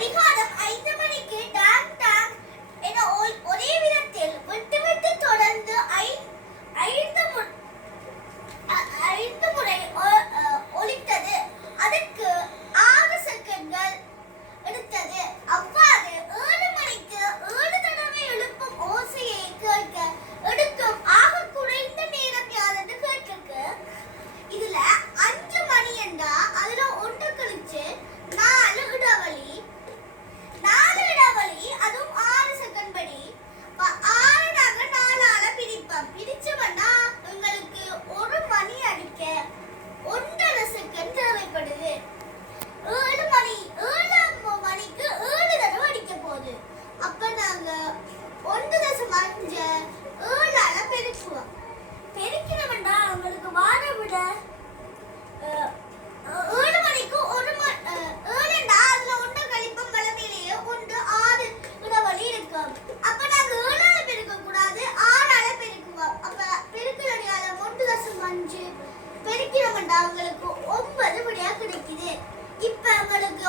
கடிகாரம் 5 மணிக்கு Tang Tang என ஒரே விதத்தில் விட்டு விட்டு தொடர்ந்து ஐந்து முறை ஒலித்தது. அதற்கு 6 செகண்ட்கள் எடுத்தது. அவ்வாறு 7 மணிக்கு 7 தடவை எழுப்பும் ஓசையை கேட்க எடுக்கும் ஆக குறைந்த நேரம் யாருன்னு கேட்டிருக்கு. இதுல 5 மணி என்றா அதுல 1 கழிச்சு 4 இடைவெளி, அதுவும் 6 செகண்ட் படி 6 நாங்க 4ஆல பிரிப்போம். பிரிச்சோம்னா உங்களுக்கு 1 மணி அடிக்க 1.5 செகண்ட் தேவைப்படுது. 7 மணிக்கு 7 தடவை அடிக்க போகுது. அப்ப நாங்க 1.5 7ஆல பெருக்குவோம். பெருக்கினோம்னா உங்களுக்கு வார விட 7 மணிக்கு 7ண்டா அதுல 1 கழிப்போம். வளமையிலேயே 1 6 இடைவெளி இருக்கும். அப்ப நாங்க 7ஆல பெருக்க கூடாது, 6ஆல பெருக்குவோம். அப்ப பெருக்கலடியால 1.5 பெருக்கினோம்னா உங்களுக்கு 9 விடையா கிடைக்குது. இப்ப உங்களுக்கு